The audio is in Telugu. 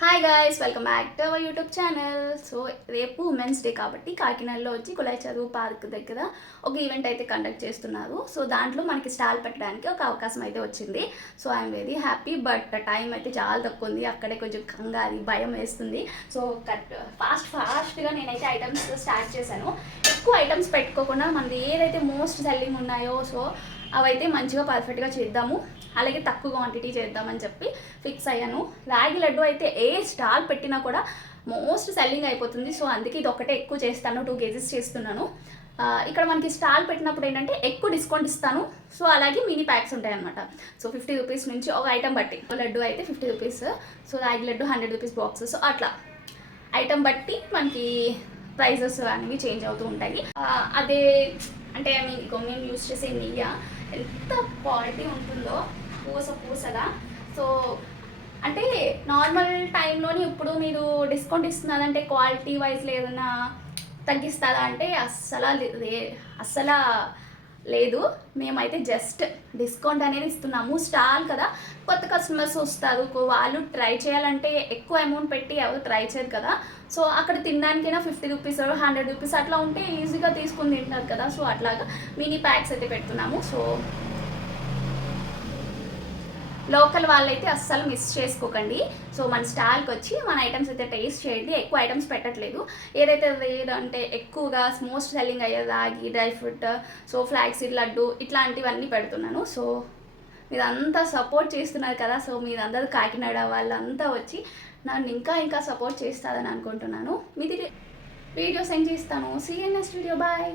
Hi guys, welcome back to our YouTube channel. So రేపు ఉమెన్స్ డే కాబట్టి కాకినాడలో వచ్చి కులాయి చదువు పార్క్ దగ్గర ఒక ఈవెంట్ అయితే కండక్ట్ చేస్తున్నారు. సో దాంట్లో మనకి స్టాల్ పెట్టడానికి ఒక అవకాశం అయితే వచ్చింది. So I'm very happy. But time అయితే చాలా తక్కువ ఉంది. అక్కడే కొంచెం కంగారు భయం వేస్తుంది. సో ఫాస్ట్గా నేనైతే ఐటమ్స్ స్టార్ట్ చేశాను. ఎక్కువ ఐటమ్స్ పెట్టుకోకుండా మనది ఏదైతే మోస్ట్ సెల్లింగ్ ఉన్నాయో సో అవైతే మంచిగా పర్ఫెక్ట్గా చేద్దాము, అలాగే తక్కువ క్వాంటిటీ చేద్దామని చెప్పి ఫిక్స్ అయ్యాను. రాగి లడ్డు అయితే ఏ స్టాల్ పెట్టినా కూడా మోస్ట్ సెల్లింగ్ అయిపోతుంది. సో అందుకే ఇది ఒకటే ఎక్కువ చేస్తాను, 2 కేజీస్ చేస్తున్నాను. ఇక్కడ మనకి స్టాల్ పెట్టినప్పుడు ఏంటంటే ఎక్కువ డిస్కౌంట్ ఇస్తాను. సో అలాగే మినీ ప్యాక్స్ ఉంటాయి అనమాట. సో 50 రూపీస్ నుంచి ఒక ఐటమ్ బట్టి, లడ్డు అయితే 50 రూపీస్, సో రాగి లడ్డు 100 రూపీస్ బాక్స్. సో అట్లా ఐటమ్ బట్టి మనకి ప్రైజెస్ అనేవి చేంజ్ అవుతూ ఉంటాయి. అదే అంటే మేము యూస్ చేసే నెయ్యి ఎంత క్వాలిటీ ఉంటుందో పూసగా. సో అంటే నార్మల్ టైంలోని ఇప్పుడు మీరు డిస్కౌంట్ ఇస్తున్నారంటే క్వాలిటీ వైజ్లో ఏదైనా తగ్గిస్తారా అంటే అస్సలు లేదు. మేమైతే జస్ట్ డిస్కౌంట్ అనేది ఇస్తున్నాము. స్టాల్ కదా, కొత్త కస్టమర్స్ వస్తారు, వాళ్ళు ట్రై చేయాలంటే ఎక్కువ అమౌంట్ పెట్టి ఎవరు ట్రై చేయరు కదా. సో అక్కడ తినడానికైనా 50 రూపీస్ 100 రూపీస్ అట్లా ఉంటే ఈజీగా తీసుకుని తింటారు కదా. సో అట్లాగా మినీ ప్యాక్స్ అయితే పెడుతున్నాము. సో లోకల్ వాళ్ళైతే అస్సలు మిస్ చేసుకోకండి. సో మన స్టాల్కి వచ్చి మన ఐటమ్స్ అయితే టేస్ట్ చేయండి. ఎక్కువ ఐటమ్స్ పెట్టట్లేదు. ఏదైతే లేదంటే ఎక్కువగా మోస్ట్ సెల్లింగ్ అయ్యే రాగి, dry fruit, so flaxseed laddu ఇట్లాంటివన్నీ పెడుతున్నాను. సో మీరంతా సపోర్ట్ చేస్తున్నారు కదా. సో మీరందరూ కాకినాడ వాళ్ళంతా వచ్చి నన్ను ఇంకా సపోర్ట్ చేస్తారని అనుకుంటున్నాను. మీది వీడియో సెండ్ చేస్తాను. See you next video. Bye.